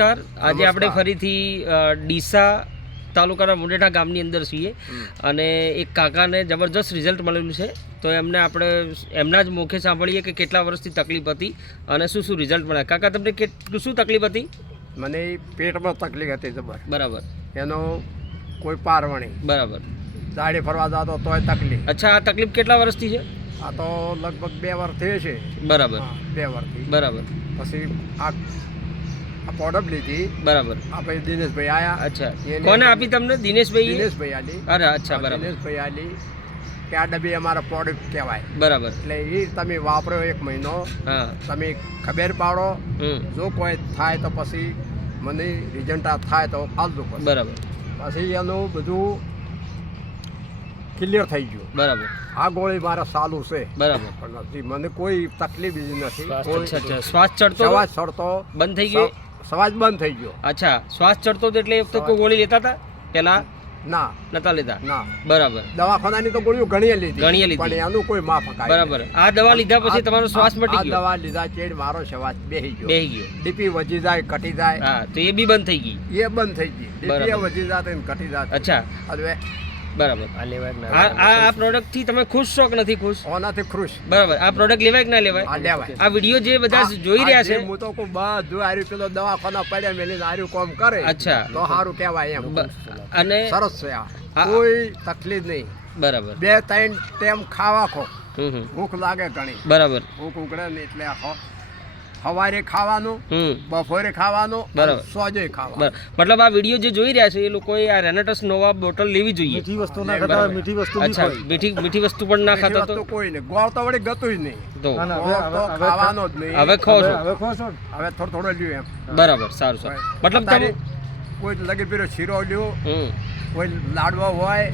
નમસ્કાર. આજે આપણે ફરીથી ડીસા તાલુકાના મુંડેઠા ગામની અંદર છીએ અને એક કાકાને જબરજસ્ત રિઝલ્ટ મળેલું છે. તો એમને આપણે એમના જ મુખે સાંભળીએ કે કેટલા વર્ષથી તકલીફ હતી અને શું શું રિઝલ્ટ મળ્યા. કાકા, તમને શું તકલીફ હતી? મને પેટમાં તકલીફ હતી જબર. બરાબર. એનો કોઈ પારવણી. બરાબર. દાડી ફરવા જતો તોય તકલીફ. અચ્છા, આ તકલીફ કેટલા વર્ષથી છે? આ તો લગભગ 2 વર્ષ થયે છે. બરાબર. 2 વર્ષથી. બરાબર. પછી આ પ્રોડક્ટ લીધી. બરાબર. આ પછી દિનેશભાઈ આયા. અચ્છા, કોને આપી તમને? દિનેશભાઈ. દિનેશભાઈ આલી. અરે અચ્છા, બરાબર. દિનેશભાઈ આલી કે આ ડબ્બી અમારા પ્રોડક્ટ કહેવાય. બરાબર. એટલે એ તમે વાપરો 1 મહિનો. હા. તમે ખબર પાડો. જો કોઈ થાય તો પછી મને રિઝલ્ટ થાય તો ફાલતું પડે. બરાબર. પછી એનું બધું ક્લિયર થઈ ગયું. બરાબર. આ ગોળી મારે ચાલુ છે. બરાબર. પણ નથી, મને કોઈ તકલીફ બીજી નથી. અચ્છા, શ્વાસ ચડતો? શ્વાસ ચડતો બંધ થઈ ગયો? શ્વાસ બંધ થઈ ગયો. અચ્છા, શ્વાસ ચડતો હતો એટલે તો કોઈ ગોળી લેતા હતા પેલા? ના, નતા લેતા. ના. બરાબર. દવાખાનાની તો ગોળીઓ ઘણી લીધી. પણ એનું કોઈ માફક આવ્યું. બરાબર. આ દવા લીધા પછી તમારો શ્વાસ મટી ગયો? દવા લીધા ચેડ મારો શ્વાસ બેહી ગયો. ડીપી વધી જાય, ઘટી જાય. હા, તો એ બી બંધ થઈ ગઈ? એ બંધ થઈ ગઈ. ડીપી વધી જાય ને ઘટી જાય. અચ્છા, હવે બરાબર. આ પ્રોડક્ટ થી તમે ખુશ છો કે નથી ખુશ? ઓનાથી ખુશ. બરાબર. આ પ્રોડક્ટ લેવાય કે ના લેવાય? લેવાય. આ વિડીયો જે બધા જોઈ રહ્યા છે, હું તો કોઈ બધું આર્યું પેલો દવાખાના પડ્યા મેલીને આર્યું કામ કરે. અચ્છા, તો સારું કહેવાય એમ. અને સરસ છે. આ કોઈ તકલીફ નહીં. બરાબર. 2-3 ટાઈમ ખાવા ખો. ભૂખ લાગે ઘણી. બરાબર. ભૂખ ઉગડે ને એટલે સવારે ખાવાનું, બપોરે ખાવાનું, સોજે ખાવાનું. મતલબ આ વિડીયો જે જોઈ રહ્યા છે એ લોકોએ આ રેનેટસ નોવા બોટલ લેવી જોઈએ. મીઠી વસ્તુ ના ખાતા, મીઠી વસ્તુ અચ્છા, મીઠી વસ્તુ પણ ના ખાતા તો કોઈ નહીં. ગોળ તો વળી ગતું જ નહીં. તો ખાવાનો જ નહીં. હવે ખાઓ છો? હવે થોડો લ્યો એમ. બરાબર. સારું સારું. મતલબ તમે કોઈ લગી પીરો શીરો લ્યો, કોઈ લાડવો હોય,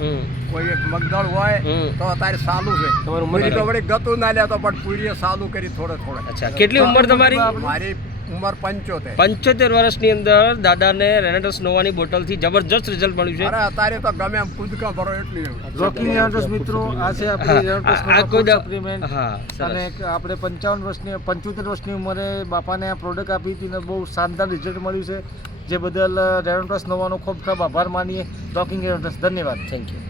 કોઈ મગદળ હોય તો અત્યારે સાલું છે. પૂરી તો વળી ગતું ના લેતો પણ પૂરીએ સાલું કરી થોડે. અચ્છા, કેટલી ઉંમર તમારી? મારી ઉંમર 75. 75 વર્ષની અંદર દાદાને રેનેટસ નોવાની બોટલથી જબરજસ્ત રિઝલ્ટ મળ્યું છે. અરે અત્યારે તો ગમે એમ કૂદકા ભરો એટલી. રોકલી રેનેટસ મિત્રો, આ છે આપણી રેનેટસ સપ્લિમેન્ટ. હા, અને આપણે 75 વર્ષની ઉંમરે બાપાને આ પ્રોડક્ટ આપી હતી ને બહુ શાનદાર રિઝલ્ટ મળ્યું છે. જે બદલ રેનેટસ નોવાનો ખૂબ ખૂબ આભાર માનીએ. રોકિંગ રેનેટસ. ધન્યવાદ. Thank you.